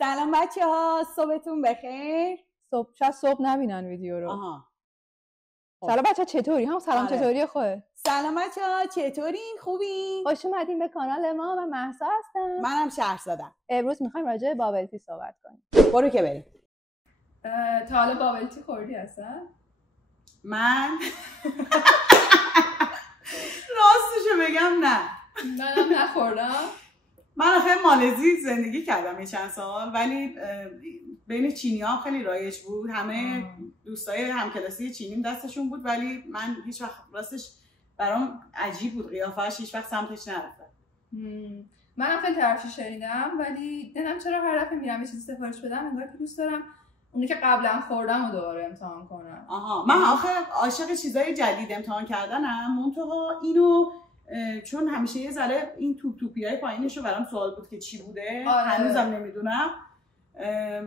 سلام بچه ها، صبحتون بخیر. شاید صبح نبینن ویدیو رو. آها. سلام بچه ها، چطوری؟ هم سلام. آره. چطوری خوبه؟ سلام بچه ها، چطورین؟ خوبین؟ خوش اومدین به کانال ما. من مهسا هستم. منم شهرزادم. امروز میخوایم راجع به بابل تی صحبت کنیم. برو که بریم. تا حالا بابل تی خوردی هستن؟ من راستشو بگم نه. منم نخوردم. من آخه مالزی زندگی کردم یه چند سال، ولی بین چینی ها خیلی رایج بود. همه دوستای همکلاسی چینیم دستشون بود، ولی من هیچ وقت راستش برام عجیب بود قیافش، هیچ وقت سمتش نرفتم. منم خیلی طرفش شنیدم، ولی دیدم چرا هر دفعه میرم یه چیزی سفارش بدم انگار که دوست دارم اونی که قبلا خوردم و دوباره امتحان کنم. آها، من آخه عاشق چیزای جدید امتحان کردنم. منتها اینو چون همیشه یه ذره این توپیای پایینش رو برام سوال بود که چی بوده. هنوزم نمیدونم،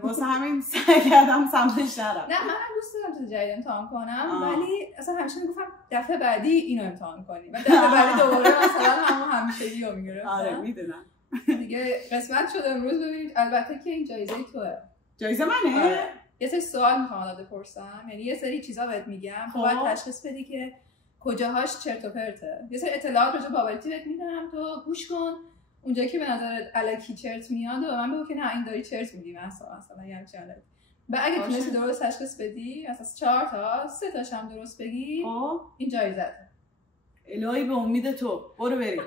واسه همین سعی کردم سمتش نرم. نه، من دوست دارم چیز جدید امتحان کنم، ولی اصلا همیشه میگفتم دفعه بعدی اینو امتحان کنی و دفعه بعدی دوباره مثلا همون همیشگی رو میگرفتم. آره میدونم دیگه قسمت شد امروز ببینید. البته که این جایزه توئه. جایزه منه؟ آره. یه سری سوال میخوام ازت بپرسم، یعنی یه سری چیزا بهت میگم، باید تشخیص بدی که کجاهاش چرت و پرته. یه سری اطلاعات راجع به بابل تی بهت میدم، تو گوش کن. اونجایی که به نظرت الکی چرت میاد و به من بگو که نه این داری چرت میگی مثلا یه چالش. و اگه تونستی درست تشخیص بدی، اساس 4 تا 3 تاش هم درست بگی، این جایزته. الهی به امید تو. برو بریم.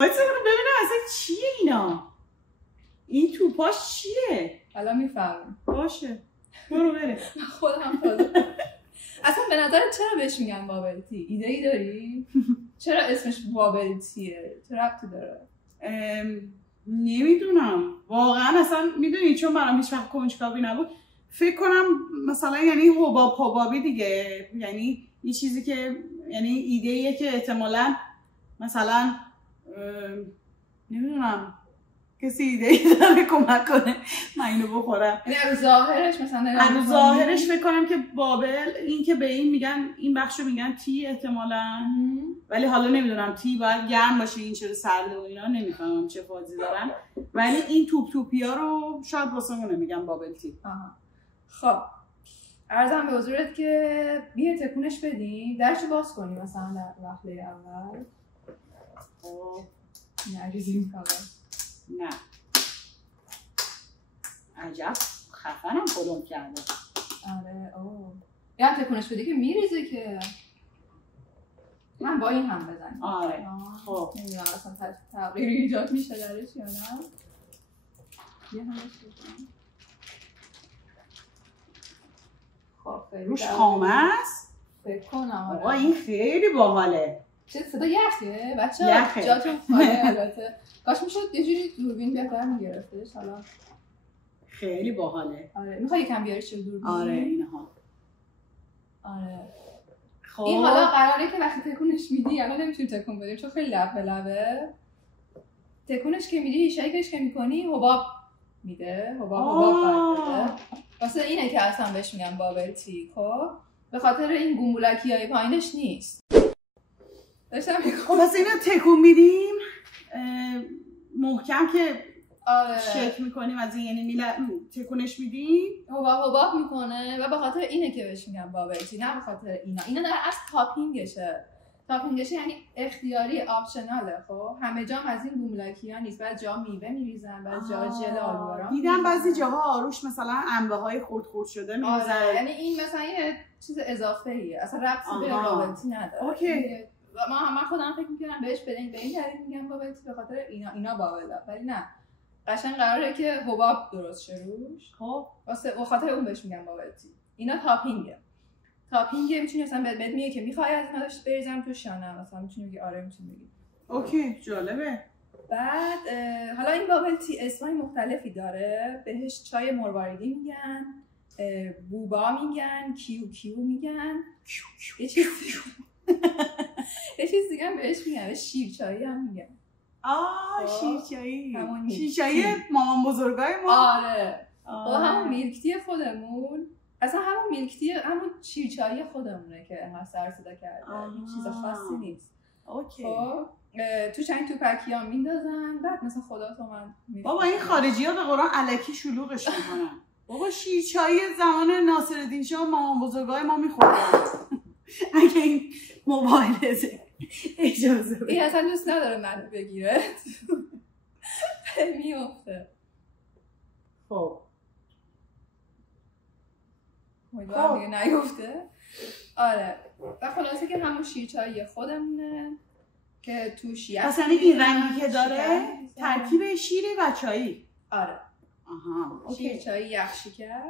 باید ببینم اصلا چیه اینا؟ این توپاش چیه؟ حالا میفهمم. باشه برو بریم. خودم تازه اصلا به نظرت چرا بهش میگن بابل تی؟ ایده ای داری؟ چرا اسمش بابل تیه؟ چه ربطی داره؟ نمیدونم واقعا. اصلا میدونی چون برام هیچ وقت کنجکاوی نبود، فکر کنم مثلا یعنی حبابی دیگه، یعنی یه چیزی که یعنی ایده‌ایه که احتمالاً مثلا نمیدونم کسی ایده‌ای داره کمک کنه من اینو بخورم. یعنی از ظاهرش مثلا از ظاهرش فکر کنم که بابل این که به این میگن، این بخشو میگن تی احتمالاً، ولی حالا نمیدونم تی باید گرم باشه، این چرا سرده و اینا نمیفهمم چه فازی دارن، ولی این توپیا رو شاید واسمون میگن بابل تی. خب عرضم به حضورت که بیه تکونش بدیم، درشو باز کنی مثلا در وهله اول. نه ریزیم کامل. نه عجب خفنم کلم کرده. آره یا تکونش بدی که میریزه که من با این هم بزنیم. آره خب نمیدونم اصلا تغییری ایجاد میشه درش یا نه. یه همش بزنیم. خب روش خامه است؟ فکر کنم. آقا این خیلی باحاله. چه صدا یخه بچه‌ها؟ جاتون خالیه. البته کاش میشد یه جوری دوربین بهتر میگرفتش. حالا خیلی باحاله. آره میخوای یکم بیاریش دوربین؟ آره اینها. آره خب این حالا قراره که وقتی تکونش میدی، الان نمیتونی تکون بدی چون خیلی لب به لبه. تکونش که میدی، شیکش که میکنی حباب میده. حباب میده. واسه اینه که اصلا بهش میگن بابل تی. خب به خاطر این گومبولکیای پایینش نیست. داشتم خب پس اینو تکون میدیم محکم که شیک میکنیم از این، یعنی تکونش میدیم حباب میکنه و به خاطر اینه که بهش میگن بابل تی، نه به خاطر اینا در اصل تاپینگشه یعنی اختیاری، آپشناله. خب همه جا از این گومبولکی‌ها نیست، بعضی جا میوه میریزن، بعضی جا ژل آلوبارا دیدم، بعضی جاها آروش مثلا انبه‌های خرد شده میریزن. آره یعنی این مثلا یه چیز اضافه‌ایه، اصلا ربطی به بابل تی نداره. اوکی. من خودم فکر می‌کردم بهش به این دلیل میگم بابل تی به خاطر اینا بابل، ولی نه، قشنگ قراره که حباب درست شه روش. خب واسه خاطر اون بهش میگم بابل تی. اینا تاپینگه میتونی مثلا بهت میگه که میخوای از اینا داشت بریزم توش یا نه، مثلا میتونی بگی آره، میتونی بگی اوکی. جالبه. بعد حالا این بابل تی اسمای مختلفی داره، بهش چای مرواریدی میگن، بوبا میگن، کیو میگن، یه چیز دیگه هم بهش میگن شیرچایی هم میگن. شیرچایی. شیرچایی مامان بزرگای ما. آره همون میلک تی خودمون، اصلا همون میلک تی همون شیرچایی خودمونه که انقدر سر صدا کرده. این چیز خاصی نیست. اوکی. خب تو چنگ تو پکی‌ها میندازن، بعد مثلا خدا تو من بابا این خارجی‌ها به قرآن الکی شلوغش میکنن. بابا شیرچایی زمان ناصرالدین شاه مامان بزرگای ما میخوردن. اگه این مبارزه اجازه بده. این اصلا دوست نداره منو بگیره. میفته. خب امیدوارم دیگه نیفته. آره و خلاصه که همون شیرچایی خودمونه که توش پس یعنی این رنگی که داره ترکیب شیر و چایی. آره. آها شیرچایی یخ شکر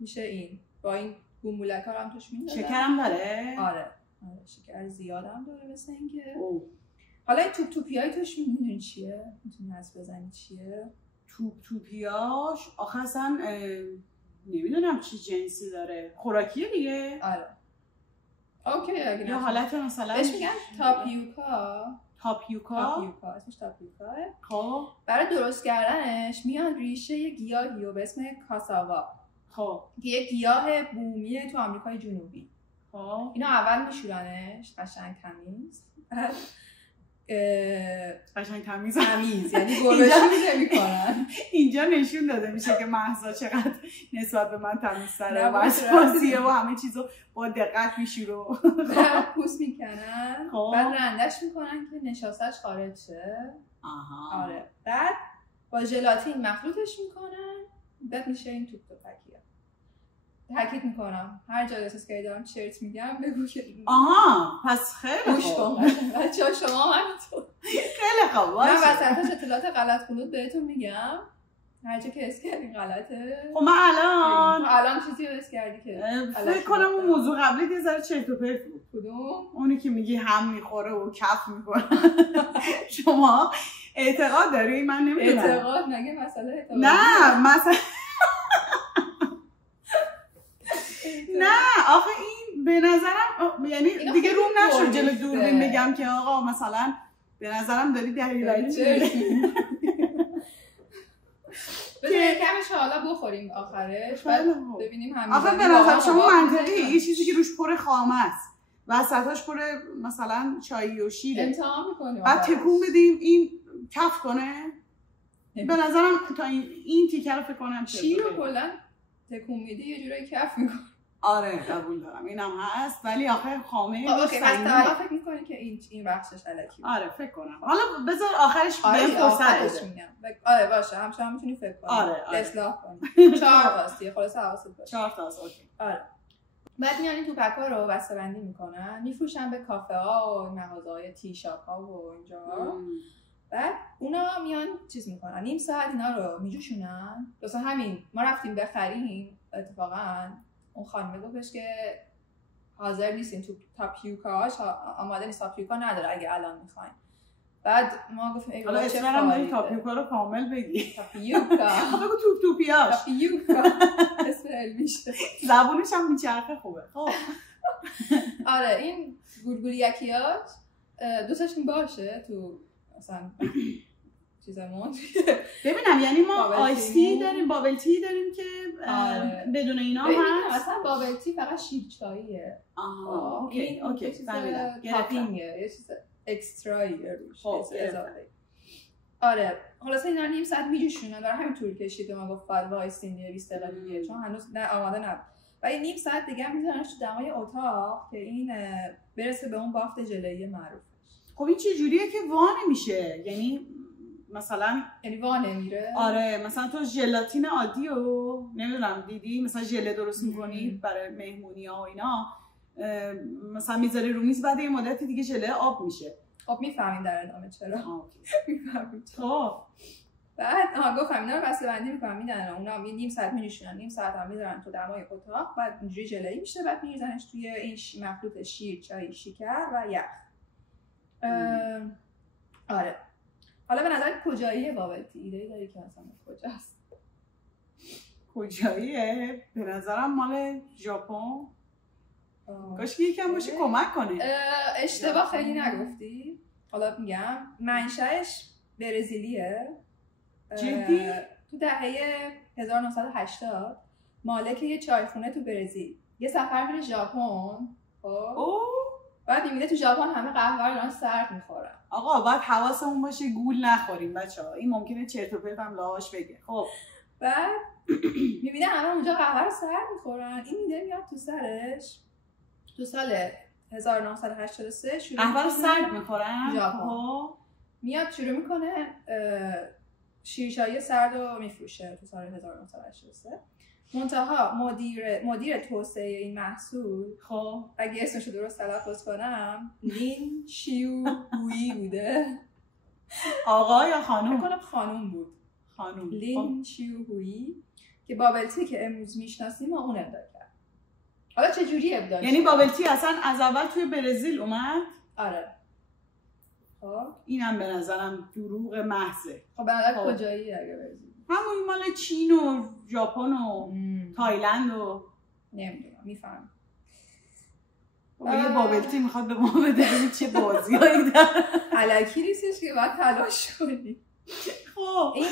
میشه این با این گومولک‌ها هم توش میندازن. شکرم داره؟ آره شکر زیادم داره مثل اینکه. حالا این توپیای توش میدونی چیه؟ میتونی حدس بزنی چیه؟ توپیاش آخه اصلا نمیدونم چی جنسی داره. خوراکیه دیگه؟ آره. اوکی اگه یا حالت مثلا بهش میگن تاپیوکا. تاپیوکا اسمش تاپیوکاه. خب برای درست کردنش میان ریشه یه گیاهی رو به اسم کاساوا. خب که یه گیاه بومیه تو آمریکای جنوبی. خب اینا اول میشورنش قشنگ تمیز. قشنگ تمیز یعنی گربه‌شویی نمی‌کنن. اینجا نشون داده میشه که مهسا چقدر نسبت به من تمیزتره و وسواسیه و همه چیزو با دقت میشوره. پوست میکنن بعد رندش میکنن که نشاستش خارج شه. آره بعد با ژلاتین مخلوطش میکنن بعد میشه این توپ توپکیه. تاکید میکنم هر جا احساس کردی دارم چرت میگم بگو که پس خیلی خوب. بچه‌ها شما همینطور. خیلی خوب. من وسطش اطلاعات غلط خلوط بهتون میگم. هر جا که حس کردی غلطه. خب من الان چیزی رو حس کردی که فکر کنم اون موضوع قبلی یه ذره چرت و پرت بود. کدوم؟ اونی که میگی هم میخوره و کف میکنه. شما اعتقاد داری؟ من نمیدونم. اعتقاد نگه مسئله اعتقاد. نه مثلا نه آخه این به نظرم یعنی دیگه روم نشد جلو دوربین بگم که آقا مثلا به نظرم داری دریوری بذاریم کمش حالا بخوریم آخرش بعد ببینیم همین. آخه به نظر شما منطقی یه چیزی که روش پر خامه است وسطاش پر مثلا چایی و شیره امتحان میکنیم بعد تکون بدیم این کف کنه. به نظرم تا این تیکه رو فکر کنم شیر رو کلا تکون میدی یه جورایی کف میکنه. آره قبول دارم اینم هست ولی آخه خامه اوکی حالا فکر میکنی که این بخشش الکی. آره فکر کنم حالا بذار آخرش بهم فرصت بده. آره باشه همچنان میتونی فکر کنی. آره اصلاح کنی. 4 تاست خلاص حواست باشه. 4 تاست اوکی. آره بعد میان این توپک‌ها رو بسته‌بندی میکنن میفروشن به کافه ها و مغازه‌های تی شاپ ها و اینجا. بعد اونا میان چیز میکنن نیم ساعت اینا رو میجوشونن. مثلا همین ما رفتیم بخریم اتفاقا اون خانمه گفتش که حاضر نیستیم تو تاپیوکاش آماده نیست تاپیوکا نداره اگه الان میخواین. بعد ما گفتیم ای حالا اسمم تاپیوکا رو کامل بگی. تاپیوکا بگو توپیاش. تاپیوکا اسم علمیشه. زبونش هم میچرخه خوبه. خب آره این گورگوریکیات دوستشون باشه تو مثلا چیزمون. ببینم یعنی ما آیستی داریم بابل تی داریم که بدون اینا هست. مثلا بابل تی فقط شیرچاییه. اوکی فهمیدم. کافینیه یه چیز اکستراییه روش اضافه. آره خلاص اینا نیم ساعت میجوشونن برای همین طول کشید ما گفت بعد وایسین 20 دقیقه دیگه چون هنوز آماده نبود. و یه نیم ساعت دیگه میذارنش تو دمای اتاق که این برسه به اون بافت ژله‌ای معروفش. خب این چه جوریه که وانه میشه؟ یعنی مثلا وانه میره؟ آره مثلا تو ژلاتین عادی رو نمیدونم دیدی مثلا ژله درست می‌کنی برای مهمونی‌ها و اینا مثلا میذاری رو میز بعد یه مدتی دیگه ژله آب میشه. خب میفهمین در ادامه چرا؟ میفهمین. خب بعد گفتم اینا رو بسته‌بندی می‌کنم میدن اونا نیم ساعت می‌نشونن نیم ساعت هم میذارن تو دمای اتاق بعد اینجوری ژله‌ای میشه بعد می‌ریزنش توی این مخلوط شیر چای شکر و یخ. آره حالا به نظر کجاییه بابل تی؟ ایده‌ای داری که مثلا کجاست؟ کجاییه؟ به نظرم مال ژاپن. کاش یکم باشه کمک کنه. اشتباه خیلی نگفتی. حالا میگم منشأش برزیلیه. جدی؟ تو دهه 1980 مالک یه چایخونه تو برزیل یه سفر میره ژاپن. خب بعد میبینه تو ژاپن همه قهوه رو دارن سرد میخورن. آقا باید حواسمون باشه گول نخوریم بچه‌ها. این ممکنه چرت و پرت هم لاهاش بگه. خب بعد میبینه همه اونجا قهوه رو سرد میخورن. این ایده میاد تو سرش. تو سال 1983 شروع قهوه رو سرد میخورن. ژاپن میاد شروع میکنه شیرچایی سرد رو میفروشه تو سال 1983. منتها مدیر توسعه این محصول، خب اگه اسمشو درست تلفظ کنم، لین شیو هویی بوده. آقا یا خانوم؟ فکر کنم خانوم بود. خانوم. لین شیو هویی که بابل تی که امروز میشناسیم اون ابداع کرد. حالا چه جوری ابداع یعنی بابل تی اصلا از اول توی برزیل اومد؟ آره. خب اینم به نظرم دروغ محضه. خب به نظر کجایی اگه برزیل؟ همون مال چین و ژاپن و تایلند و نمیدونم میفهم. یه بابل تی میخواد به ما بده چه بازیایی داره. الکی نیستش که باید تلاش کنی. خب این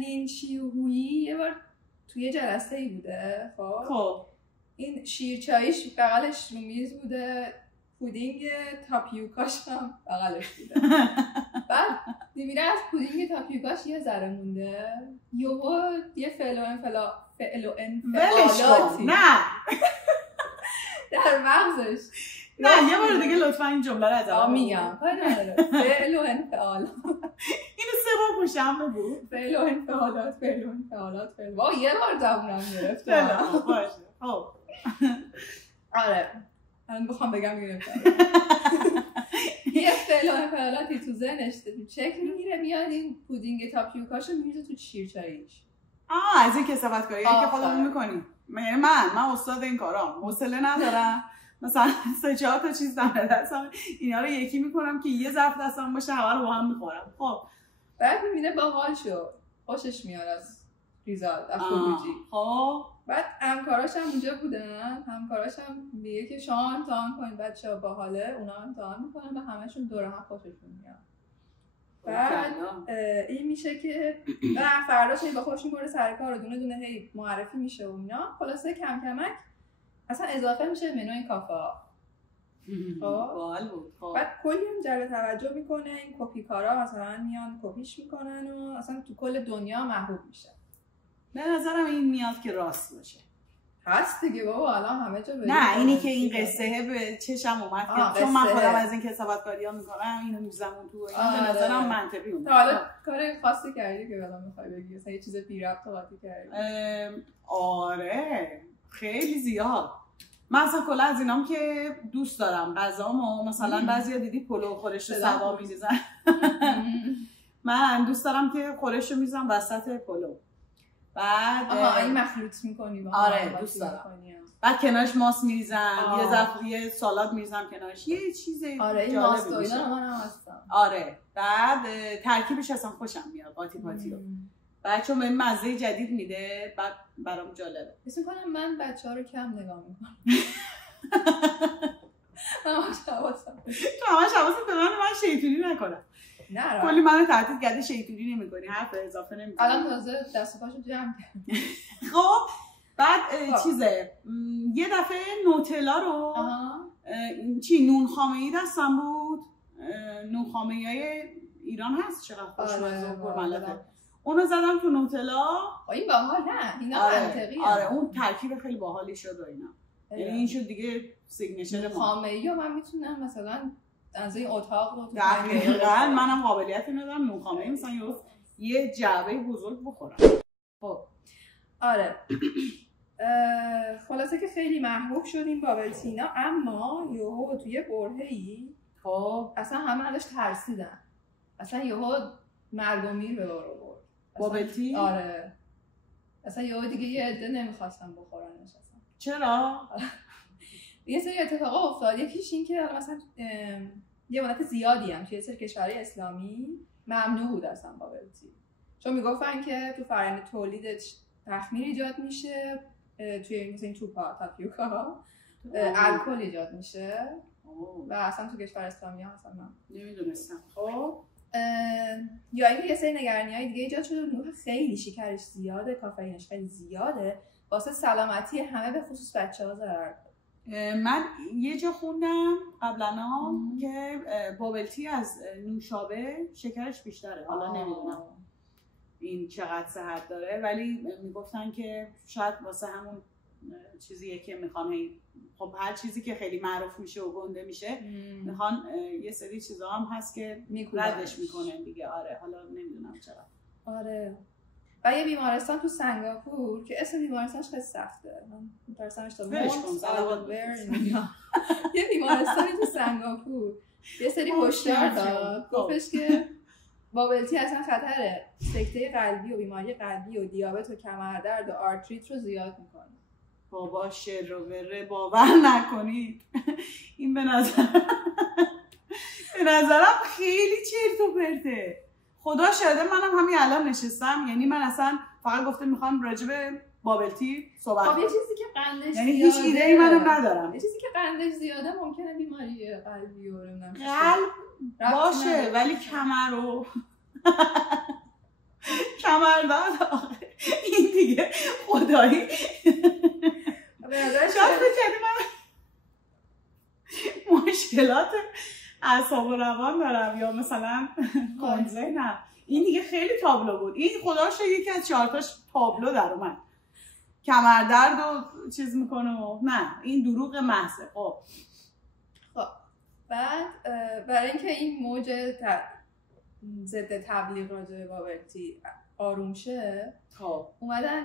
لین شیو هویی یه بار توی جلسه ای بوده. خب این شیرچاییش بغلش رو میز بوده، پودینگ تاپیوکاش هم بغلش بوده. بعد میبینه از پودینگ تاپیوکاش یه ذره مونده، یه فعل و انفعالاتی نه در مغزش. نه یه بار دیگه لطفا این جمله رو از اول میگم کاری نداره. فعل و انفعال اینو 3 بار پشتم بگو. فعل و انفعالات وای یه بار زبونم گرفت. باشه. خب آره الان بخوام بگم گرفتم. یه فعل و انفعالاتی تو ذهنش چک میگیره، میاد این پودینگ تاپیوکاشو میریزه تو شیرچاییش. از این کسافت کاریه که خودمون میکنیم. من استاد این کارام، حوصله ندارم. مثلا 3-4 تا چیز دارم دستم، اینا رو یکی میکنم که یه ظرف دستم باشه همه رو با هم میخورم. خب بعد میبینه باحال شد، خوشش میاد از ریزالت از خروجی. خب بعد همکاراش هم اونجا بودن، همکاراش هم میگه که شما امتحان کنید بچه‌ها باحاله، اونا امتحان میکنن و همشون دور هم خوششون میاد. بعد این میشه که فرداش با خودش میبره سر کار و دونه دونه هی معرفی میشه و اینا. خلاصه کم کمک اصلا اضافه میشه منوی این کافه ها. خب بعد کلی هم جلب توجه میکنه، این کپی کارا مثلا میان کپیش میکنن و اصلا تو کل دنیا محبوب میشه. به نظرم این میاد که راست باشه. هست دیگه بابا الان همه جا نه اینی که این قصه به چشم اومد که چون من خودم از این کسافتکاری‌ها میکنم اینو میزنم تو اینا به نظرم منطقی اومد. حالا کار خاصی کردی که الان میخوای بگی مثلا یه چیز بی ربط قاطی کردی؟ آره خیلی زیاد. من اصلا کلا از اینام که دوست دارم غذامو، مثلا بعضیا دیدی پلو خورش رو سوا می‌ریزن. من دوست دارم که خورش رو می‌ریزم وسط پلو. بعد این مخلوط می‌کنی با آره دوست دارم. بعد کنارش ماست می‌ریزم، یه ظرفی سالاد می‌ریزم کنارش، یه چیز آره این ماست و اینا منم هستم. آره بعد ترکیبش اصلا خوشم میاد قاطی پاتیو. بعد چون به مزه جدید میده بعد برام جالبه. حس می‌کنم من بچه‌ها رو کم نگاه می‌کنم. همش حواسم به من شیطونی نکنم. نه کلی منو تهدید کرده شیطونی نمی‌کنی، حرف اضافه نمی‌کنی. الان تازه دست و پاشو جمع کردم. خب بعد چیزه یه دفعه نوتلا رو نون خامه‌ای دستم بود. نون خامه‌ای ایران هست چقدر خوشمزه و پرملته. اونو زدم تو نوتلا. این باحال نه اینا منطقیه. آره اون ترکیب خیلی باحالی شد و اینا. یعنی این شد دیگه سیگنچر خامه‌ای و من میتونم مثلا از این اتاق رو دقیقاً منم قابلیت ندارم نون خامه‌ای مثلا یه جعبه بزرگ بخورم. خب آره خلاصه که خیلی محبوب شدیم بابل تینا، اما یهو توی برهه‌ای خب اصلا همه ازش ترسیدن. اصلا یهو مرگ و میر به بار آورد بابل تی. آره اصلا یهو دیگه یه عده نمیخواستن بخورنش اصلا. چرا؟ یه سری اتفاقا افتاد. یکیش این که مثلا یه مدت زیادی هم توی سری کشورهای اسلامی ممنوع بود اصلا بابل تی، چون میگفتن که تو فرآیند تولیدش تخمیر ایجاد میشه، توی مثلا این تاپیوکا الکل ایجاد میشه و اصلا تو کشور اسلامی ها اصلا من نمیدونستم. خب یا اینکه یه سری نگرانی‌های دیگه ایجاد شده، نوع خیلی شکرش زیاده، کافئینش خیلی زیاده، واسه سلامتی همه به خصوص بچه‌ها ضرر من یه جا خوندم قبلا که بابل تی از نوشابه شکرش بیشتره. حالا نمیدونم این چقدر صحت داره، ولی میگفتن که شاید واسه همون چیزیه که میخوان خب هر چیزی که خیلی معروف میشه و گنده میشه میخوان یه سری چیزا هم هست که ردش میکنن دیگه. آره حالا نمیدونم چرا. آره. و یه بیمارستان تو سنگاپور که اسم بیمارستانش خیلی سخته، من میترسم اشتباه یه بیمارستانی تو سنگاپور یه سری هشدار داد، گفتش که بابل تی اصلا خطر سکته قلبی و بیماری قلبی و دیابت و کمردرد و آرتریت رو زیاد میکنه. بابا شر و بره باور نکنید. این به نظرم خیلی چرت و پرته. خدا شاهده منم همین الان نشستم، یعنی من اصلا فقط گفتم میخوام راجع به بابل تی صحبت کنم. خب یه چیزی که قندش یعنی هیچ ایده‌ای منم ندارم. یه چیزی که قندش زیاده ممکنه بیماری قلبی و قلب باشه ولی کمر و کمردرد این دیگه خدایی شاید بکنی من مشکلات اعصاب و روان دارم یا مثلا کنزینم. این دیگه خیلی تابلو بود. این خدا شد یکی از 4 تاش تابلو در اومد، کمردرد و چیز میکنه و نه این دروغ محضه. خب بعد برای اینکه این موج ضد تبلیغ راجع به بابل تی آروم شه اومدن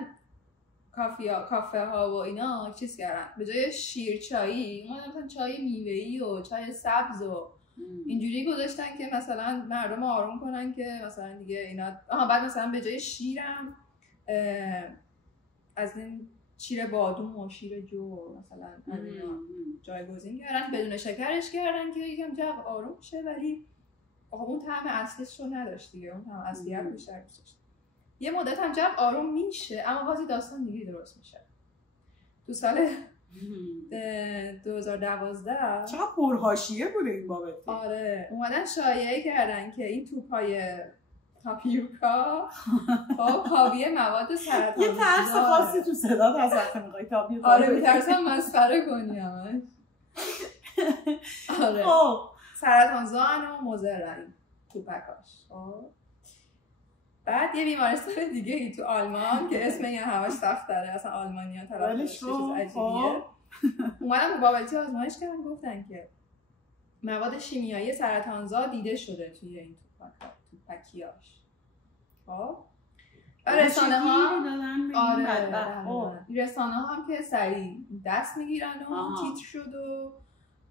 کافه ها و اینا چیز کردن، به جای شیر چایی اومدن مثلا چای میوه‌ای و چای سبز و اینجوری گذاشتن که مثلا مردم آروم کنن که مثلا دیگه اینا بعد مثلا به جای شیرم از این شیر بادوم و شیر جو مثلا از اینا جایگزین کردن، بدون شکرش کردن که یکم جو آروم شه، ولی اون طعم اصلیش رو نداشت دیگه، اون طعم اصلیت بیشتر داشت. یه مدت هم جو آروم میشه اما بازی داستان دیگه درست میشه. تو سال 2012 چقدر پرحاشیه بوده این بابت. آره اومدن شایعه کردن که این توپای تاپیوکا کاوی مواد سرطانزا. یه ترس خاصی تو صدات هست وقتی میخوای تاپیوکا. آره میترسم مسخره کنی همش. آره سرطانزا و مضرن توپکاش. بعد یه بیمارستان دیگه ای تو آلمان که اسم این همش سخت داره، اصلا آلمانی‌ها طرفش چیز عجیبیه. اومدن بابل تی آزمایش کردن، گفتن که مواد شیمیایی سرطانزا دیده شده توی این توپکیاش. خب رسانه ها هم که سریع دست میگیرن و تیتر شد و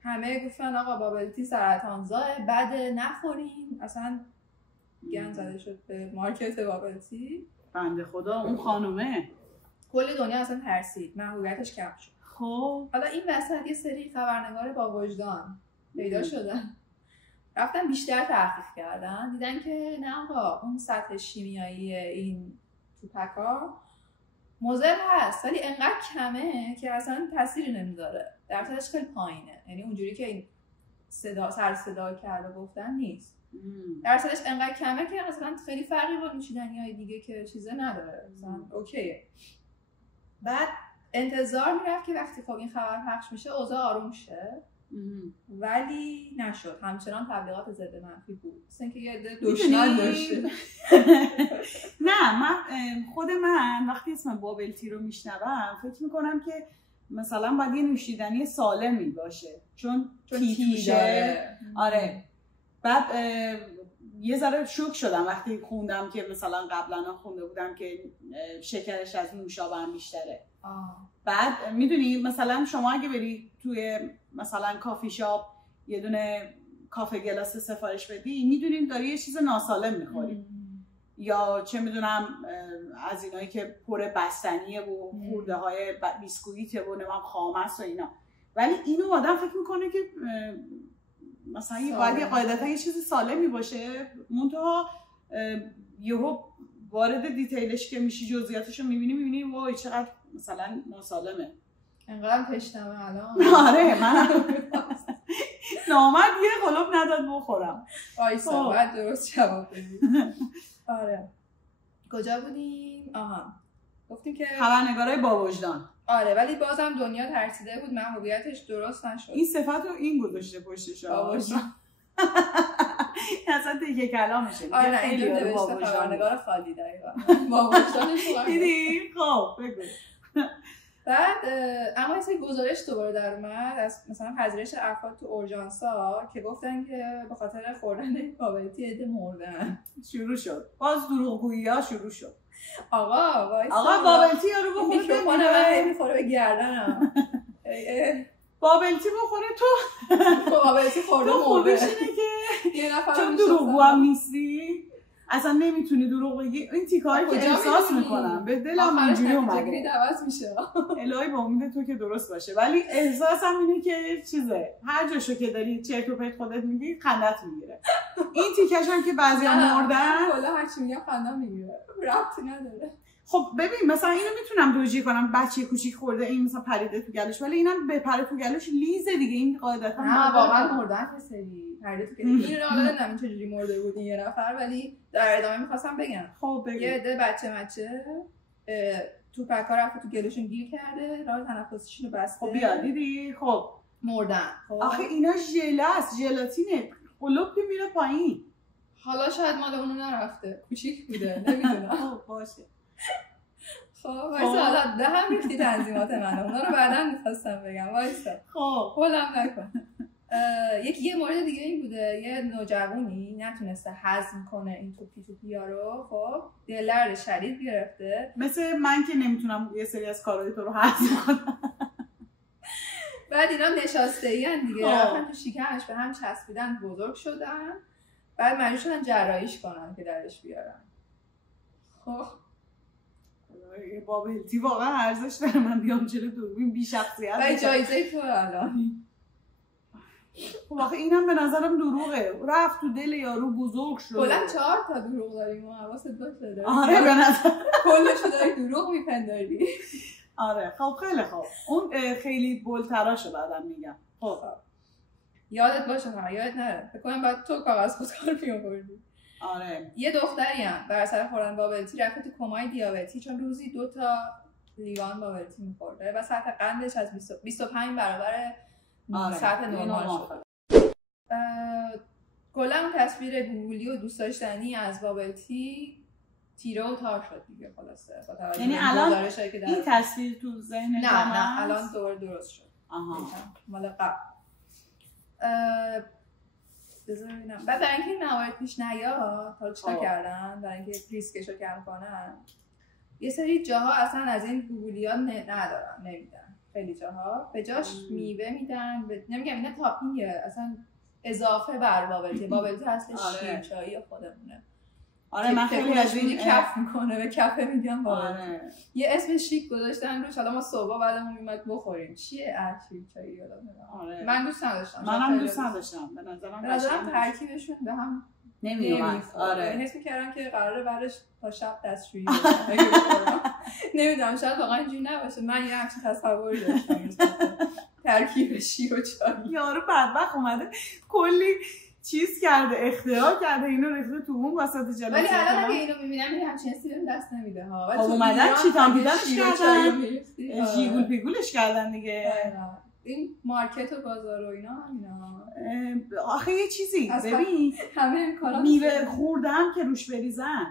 همه گفتن آقا بابل تی سرطانزا بده نخورین، اصلا گند زده شد به مارکت بابل تی. بنده خدا اون خانومه کل دنیا اصلا ترسید، محبوبیتش کم شد. خب حالا این وسط یه سری خبرنگار با وجدان پیدا شدن، رفتن بیشتر تحقیق کردن، دیدن که نه آقا اون سطح شیمیایی این توپکا مضر هست ولی انقدر کمه که اصلا تاثیری نمیذاره، درصدش خیلی پایینه، یعنی اونجوری که این سر صدا کرده گفتن نیست. درصدش انقدر کمه که مثلا خیلی فرقی با نوشیدنی‌های دیگه که چیزه نداره، مثلا اوکیه. بعد انتظار میرفت که وقتی خب این خبر پخش میشه اوضاع آروم شه، ولی نشد، همچنان تبلیغات ضد منفی بود، مثل اینکه یه دشمن داشته. نه خود من وقتی اسم بابل تی رو میشنوم فکر میکنم که مثلا باید یه نوشیدنی سالمی باشه چون تی داره. آره بعد یه ذره شوک شدم وقتی خوندم که مثلا قبلا خونده بودم که شکرش از نوشابه هم بیشتره. بعد میدونی مثلا شما اگه بری توی مثلا کافی شاپ یه دونه کافه گلاس سفارش بدی میدونیم داری یه چیز ناسالم میخوری یا چه میدونم از اینایی که پر بستنیه و خورده های بیسکویته و نمام خامست و اینا، ولی اینو آدم فکر میکنه که مثلا باید قاعدتا یه چیز سالمی باشه، منتها یهو وارد دیتیلش که میشی جزئیاتشو میبینی وای چقدر مثلا ناسالمه. انقدر تشنمه الان. آره من نامد یه قلوب نداد بخورم. آیسا باید درست جواب بدید. آره کجا بودیم؟ گفتیم که خبرنگارای با وجدان. آره ولی بازم دنیا ترسیده بود، محبوبیتش درست نشد. این صفت رو این گذاشته پشتش. با وجدان اصلا دیگه کلامشه. آره خیلی نوشته خبرنگار خالی دقیقا با وجدانش دیدی؟ خب بگو. بعد اما یه سری گزارش دوباره در اومد از مثلا پذیرش افراد تو اورژانس‌ها که گفتن که به خاطر خوردن بابلتی عده مردن. شروع شد باز دروغگویی‌ها شروع شد. آقا بابلتی یارو بخوره میکروفون من میخوره به گردنم. بابلتی بخوره تو بابلتی خورده مرده. که یه نفر چون دروغگو هم نیستی اصلا نمیتونی دروغ بگی. این تیکایی که احساس میکنم به دلم اینجوری اومده عوض میشه. الهی با امید تو که درست باشه، ولی احساسم اینه که چیزه هر جاشو که داری چرت و پرت خودت میگی خندت میگیره. این تیکش هم که بعضیا مردن کلا هر چی میگم خندم میگیره، ربطی نداره. خب ببین مثلا اینو میتونم دوجی کنم، بچه کوچیک خورده این مثلا پریده تو گلوش، ولی اینم بپره تو گلوش لیزه دیگه. این قاعدتا نه واقعا مردن کسری پریده تو گلوش. این حالا نمیدونم چجوری مرده بود این یه نفر، ولی در ادامه میخواستم بگم خب بگو. یه عده بچه توپک‌ها رفته تو گلوشون گیر کرده، راه تنفسیشون رو بسته. خب بیا دیدی خب مردن. خب آخه اینا ژله است، ژلاتینه، قلوبی میره پایین. حالا شاید مال اونو نرفته، کوچیک بوده نمیدونم. خب باشه. خب وایسا حالا به هم ریختی تنظیمات من، اونا رو بعداً می‌خواستم بگم. وایسا خب هولم نکن. یه مورد دیگه این بوده، یه نوجوانی نتونسته هضم کنه این توپیا رو. خب دلدرد شدید گرفته، مثل من که نمیتونم یه سری از کارهای تو رو هضم کنم. بعد اینا نشاسته‌این دیگه، رفتن تو شکمش به هم چسبیدن، بزرگ شدن، بعد مجبور شدن جراحیش کنن که درش بیارن. خب بابلتی واقعا ارزش داره من بیام جلو دوربین بی شخصیت. و جایزه تو الان. خب آخه اینم به نظرم دروغه، رفت تو دل یارو بزرگ شد. کلا 4 تا دروغ داریم و حواست باشه. آره به نظر کلشو داری دروغ میپنداری. آره خب خیلی خوب. اون خیلی بولتراشو بعدم میگم. خب یادت باشه فقط یادت نره. فکر کنم بعد تو کاغذ خودکار میآوردی. آره یه دختری هم بر اثر خوردن بابلتی رفته تو کمای دیابتی، چون روزی 2 تا لیوان بابلتی می‌خورده و سطح قندش از 25 برابر سطح نرمال شده. کلا اون تصویر گوگلی و دوست داشتنی از بابلتی تیره و تار شد دیگه خلاصه. یعنی الان این تصویر تو ذهن نه الان دوباره درست شد. مال قبل. بذارینم بعد برای اینکه این موارد پیش نیاد حالا چیکار کردن برای اینکه ریسکشو کم کنن، یه سری جاها اصلا از این گوگلیا ندارن، نمیدن. خیلی جاها به جاش میوه میدن. نمیگم اینا تاپینگه، اصلا اضافه بر بابلتی. بابلتی اصلش شیر چایی خودمونه. آره من خیلی از این کف میکنه، به کفه میگم بابلتی. یه اسم شیک گذاشتن روش، حالا ما صبح بعدمون میومد بخوریم. چیه شیر چایی یادم آره. من دوست نداشتم. منم دوست نداشتم. به نظرم ترکیبشون به هم نمیومد. آره حس می‌کردم که قراره بعدش تا شب دستشویی بکنم. نمیدونم شاید واقعا اینجوری نباشه. من یه همچین تصوری داشتم ترکیب شیر و چای. یارو بدبخت اومده کلی چیز کرده، اختراع کرده، اینو ریخته تو اون وسط جلسه. ولی الان اگه اینو میبینم این همچین حسی بهم دست نمیده ها. ولی اومدن چیتام پیدنش کردن، جیگول پیگولش کردن دیگه. این مارکت و بازار و اینا همینا. آخه یه چیزی ببین همه امکانات میوه خوردن که روش بریزن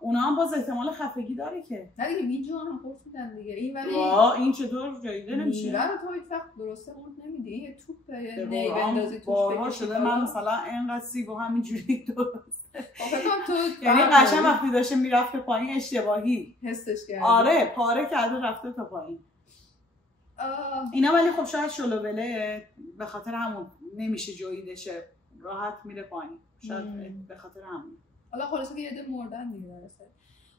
اونا هم باز احتمال خفگی داره که نه دیگه میجوان هم خورد میدن دیگه. این ولی این چطور جاییده نمیشه؟ میوه رو تو هیچ وقت درسته خورد نمیدی. این یه توپه یه نی بندازی توش بارها شده من مثلا اینقدر سیب و همینجوری درست تو یعنی قشنگ وقتی داشته میرفته پایین اشتباهی حسش کردی. آره پاره کرده رفته تا پایین. اینا ولی خب شاید شلوبله به خاطر همون نمیشه جویدشه، راحت میره پایین. شاید به خاطر همون. حالا خلاصه که یه عده مردن دیگه درسته.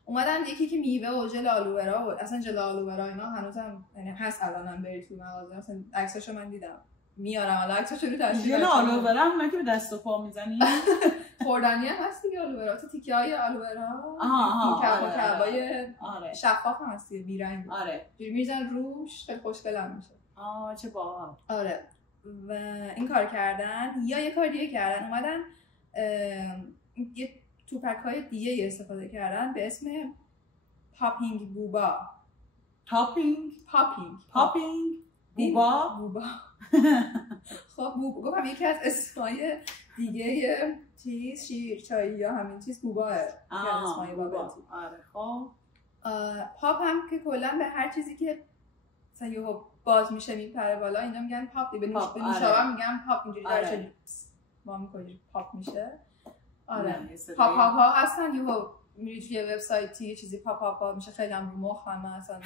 اومدن یکی که میوه و ژل آلوورا و اصلا ژل آلوورا اینا هنوزم یعنی هست الانم برید تو مغازه مثلا عکساشو من دیدم میارم. حالا عکساشو رو تشریح ژل آلوورا هم که به دست و پا میزنی خوردنی هم هست دیگه. آلوورا تو تیکه‌های آلوورا کبابای شفاف هم هست دیگه بیرنگ. آره جوری میزنن روش خیلی خوشگل میشه. چه باحال. آره و این کار کردن. یا یه کار دیگه کردن، اومدن یه توپک‌های دیگه استفاده کردن به اسم پاپینگ بوبا. پاپینگ بوبا. خب بوبا گفتم یکی از اسمای دیگه چیز شیرچایی یا همین چیز بوباه. اسمای بابا. آره خب پاپ هم که کلا به هر چیزی که مثلا یهو باز میشه میپره بالا اینجا میگن پاپ. به نوشابه میگن پاپ. اینجوری درش ما میکنیم پاپ میشه. آره پاپ ها هستن. یهو میری توی وبسایتی یه چیزی پاپ میشه خیلی هم رو مخم اصلا.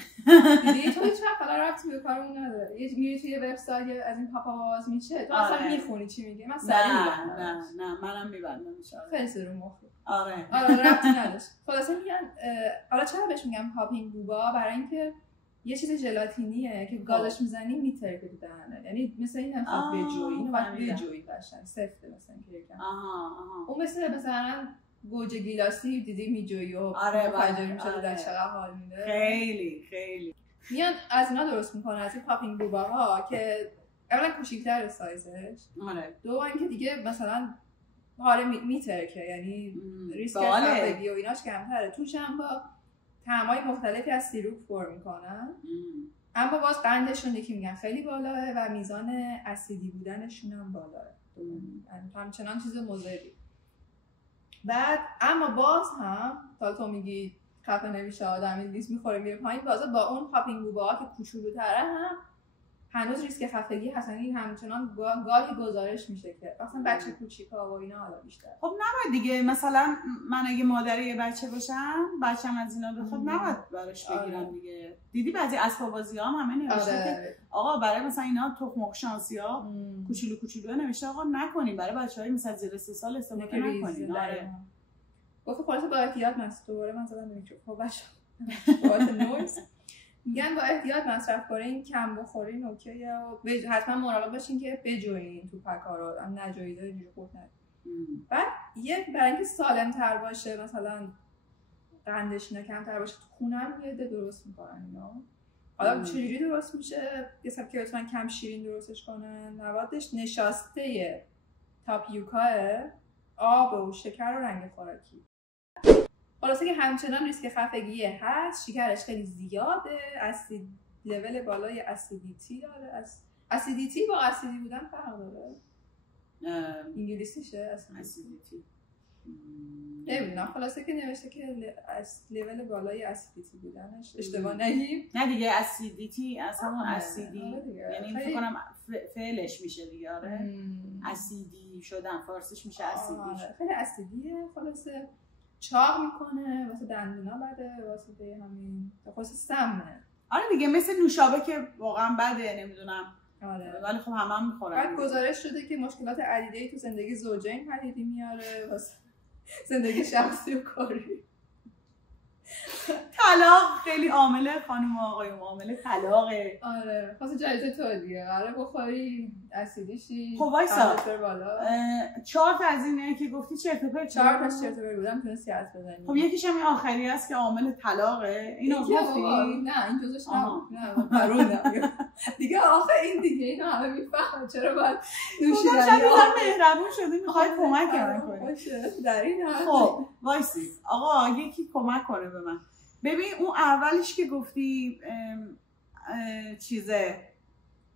دیدی تو هیچ وقت ربطی به کارمون نداره. میری توی وبسایت از این پاپ باز میشه تو اصلا میخونی چی میگه. من سریع نه منم میبندم ان شاء الله. خیلی رو مخه. آره ربطی نداشت. خلاصه میگن حالا چرا بهش میگن پاپینگ بوبا؟ برای اینکه یه چیز ژلاتینیه که گازش میزنی میترکه تو دهنت. یعنی مثلا این هم بجویی اینو بعد بجویی قشنگ سفته مثلا که یکم. اون مثلا گوجه گیلاسی دیدی میجویی و فجاری میشه در چقدر حال میده. خیلی میاد از اینا درست میکنه از این پاپینگ بوباها که اولا کوچیک‌تر سایزش. آره. دو اینکه دیگه مثلا حاله میترکه یعنی ریسک خفگی و ایناش کمتره. توش هم با طعمای مختلفی از سیروپ پر میکنن. اما باز قندشون یکی میگن خیلی بالاه و میزان اسیدی بودنشون هم بالاه. همچنان چیز مضری. بعد اما باز هم تا تو میگی خفه نمیشه آدم این لیست میخوره میره پایین، بازه با اون پاپینگ بوباها که کوچولوتره هم هنوز ریسک خفگی هست. این همچنان گاهی گزارش میشه که مثلا بچه کوچیکا و اینا حالا بیشتر. خب نباید دیگه مثلا من اگه مادر یه بچه باشم بچه‌م از اینا بخواد نباید براش بگیرم دیگه. دیدی بعضی اسباب بازی‌ها هم همه نوشته که آقا برای مثلا اینا تخم مرغ شانسی‌ها کوچولو نوشته آقا نکنین برای بچه‌های مثلا زیر 3 سال استفاده نکنین. آره گفت خلاص با احتیاط دوباره من زدم میکروفون بچه باعث نویز میگن با احتیاط مصرف کنین، کم بخورین اوکیه و حتما مراقب باشین که بجوین تو پکا رو نجویید اینجوری خورد ندید. بعد برای اینکه سالم تر باشه مثلا قندش اینا کمتر باشه تو خونه هم یه درست میکنن اینا. حالا چجوری درست میشه؟ یه سبب که لطفا کم شیرین درستش کنن. موادش نشاسته تاپیوکاه، آب و شکر و رنگ خوراکی. خلاصه که همچنان ریسک خفگی هست، شکرش خیلی زیاده، لول بالای اسیدیتی داره. اسیدیتی با اسیدی بودن فرق داره؟ انگلیسیشه اسیدیتی. نمیدونم. خلاصه که نوشته که لول بالای اسیدیتی بودنش اشتباه نگیم. نه دیگه اسیدیتی اصلا اسیدی یعنی فکر کنم فعلش میشه دیگه. آره اسیدی شدن فارسیش میشه اسیدی. خیلی اسیدیه. خلاصه چاق میکنه واسه دندونا بده، واسه همین خلاصه سمه. آره دیگه مثل نوشابه که واقعا بده نمیدونم. آره ولی خب همه هم میخورن. بعد گزارش شده که مشکلات عدیده‌ای تو زندگی زوجین پدید میاره واسه زندگی شخصی و کاری. طلاق خیلی عامل خانم و آقای عامل طلاقه. آره واسه جایزه تو دیگه قراره بخوری اسیدیشی. خب وایسا 4 تا از اینه که گفتی چرت و پرت. 4 تا چرت و پرت بودم تونستی حدس بزنی. خب یکیش هم آخری است که عامل طلاقه. اینو گفتی؟ نه این جزش نبود. نه پرونه دیگه. آخه این دیگه اینا همه میفهمن چرا باید نوشیدنی مهربون شدی میخوای کمک کنی. باشه در این حال. خب وایسی آقا یکی کمک کنه به من. ببین اون اولش که گفتی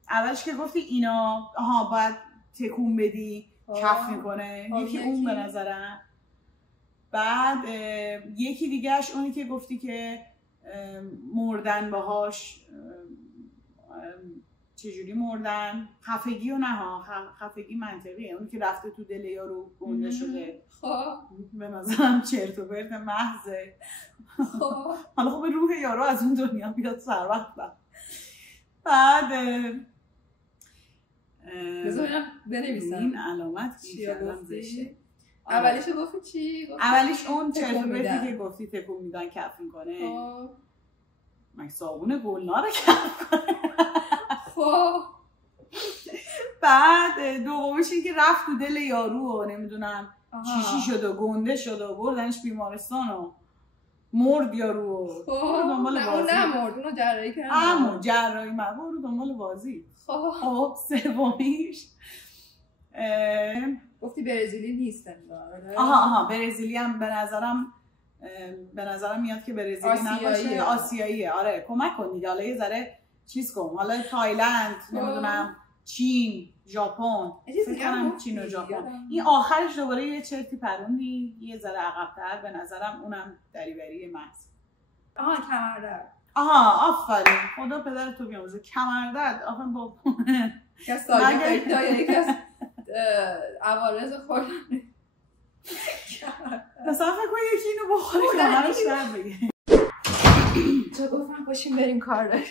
اولش که گفتی اینا باید تکون بدی کف میکنه. یکی اون به نظرم. بعد یکی دیگهش اونی که گفتی که مردن باهاش چجوری مردن. خفگی و نه خفگی منطقیه. اونی که رفته تو دل یارو گنده شده. خب به نظرم چرت و پرت محضه. خب حالا خب روح یارو از اون دنیا بیاد سر وقت. بعد بذارم بنویسم این علامت چیه زشه. اولیش گفتی چی؟ اولیش اون چرت و پرتی که گفتی تکون میدن کف میکنه. مگه صابون گلنار کف کنه. خب بعد دومش این که رفت تو دل یارو و نمیدونم چیشی شد و گنده شد و بردنش بیمارستان و مرد یارو. خب نه مرد اونو جراحی کردن. اما جراحی برو دنبال بازی. خب سومیش گفتی برزیلی نیست انگار. برزیلی هم به نظرم به نظرم میاد که برزیلی نباشه، آسیاییه. آره کمک کن دیگه، حالا یه ذره چیز کن، حالا تایلند، نمیدونم چین، ژاپن، فکر کنم چین و ژاپن. این آخرش دوباره یه چرتی پروندی یه ذره عقب‌تر، به نظرم اونم دریوری محض. کمردرد. آفرین، خدا پدرتو بیامرزه. کمردرد آخه با که سایه یکی از عوارض خوردن. مثلا فکر کنم یکی اینو بخوری که همش درد بگه. تو گفتم باشیم بریم کار داریم.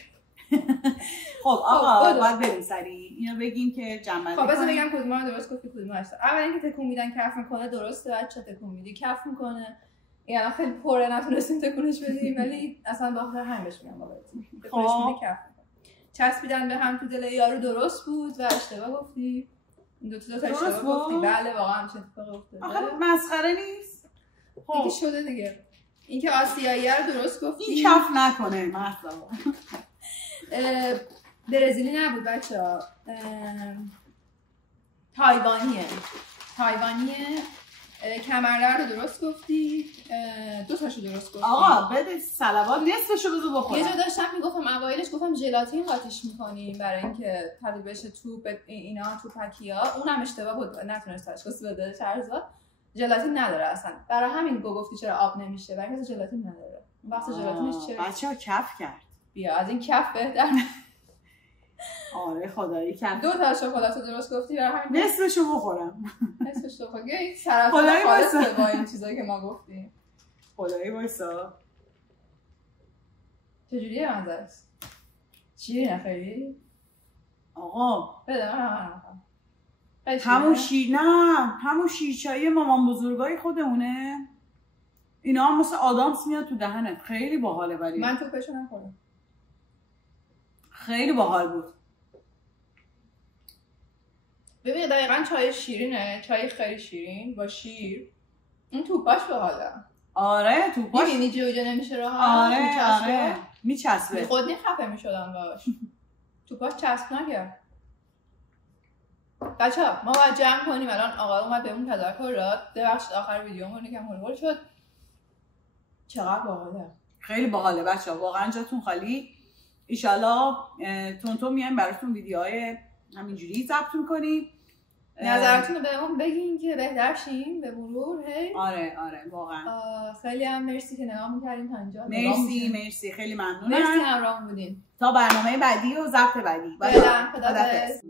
خب آقا باید بریم سریع اینو بگیم که جمع. خب بذار بگم کدوم رو درست گفتی کدوم اشتباه. اول اینکه تکون میدن کف میکنه درسته، بچا تکون میدی کف میکنه. یعنی خیلی پره نتونستیم تکونش بدیم ولی اصلا باخته همش میام بابت. تکونش میدی کف میکنه. چسبیدن به هم تو دل یارو درست بود و اشتباه گفتی. این دو تا اشتباه گفتی. بله واقعا همش اتفاق افتاده. آخه مسخره نیست. خب شده دیگه. اینکه آسیاییه رو درست گفتی. این کف نکنه مثلا. برزیلی نبود بچه‌ها. تایوانیه. کمرلر رو درست گفتی. دو تاشو درست گفتی. آقا بده صلوات نصفشو بذار بخورم. یه جا داشتم میگفتم اوایلش گفتم ژلاتین قاطیش می‌کنیم برای اینکه تبدیل بشه توپ اینا توپکیا. اونم اشتباه بود، نتونست تشخیص بده شهرزاد. ژلاتین نداره اصلا. برای همین گفتی چرا آب نمیشه؟ برای اینکه ژلاتین نداره. وقت ژلاتینش چه؟ بچه‌ها کف کرد. بیا از این کف بهتر. آره خدایی کف. دو تا شکلات رو درست گفتی برای همین نصفشو بخورم. نصفشو بخور. این طرف خالصه با این چیزایی که ما گفتیم. خدایی وایسا. چجوریه منظرش؟ چیه نخیری؟ آقا بده من همون شیرچایی مامان بزرگای خودمونه. اینا هم مثل آدامس میاد تو دهنت. خیلی باحاله. ولی من توپشو نخورم. خیلی باحال بود. ببین دقیقاً چای شیرینه، چای خیلی شیرین با شیر. این توپاش باحاله. آره توپاش میبینی جوجه نمیشه راحت. آره میچسبه. خودی خفه میشدم باش. توپاش چسب نگرد. بچه‌ها ما باید جمع کنیم. الان آقا اومد بهمون تذکر داد. ببخشید آخر ویدیومون یکم هول شد. چقدر باحاله. خیلی باحاله بچه‌ها، واقعا جاتون خالی. ایشالله تونتون میایم براتون ویدیوهای همینجوری ضبط می‌کنیم. نظرتون رو بهمون بگین که بهتر شیم به مرور. هی آره واقعا خیلی هم مرسی که نگاه می‌کردین تا اینجا. مرسی خیلی ممنونم. مرسی همراهمون بودین. تا برنامه بعدی و ضبط بعدی. خداحافظ.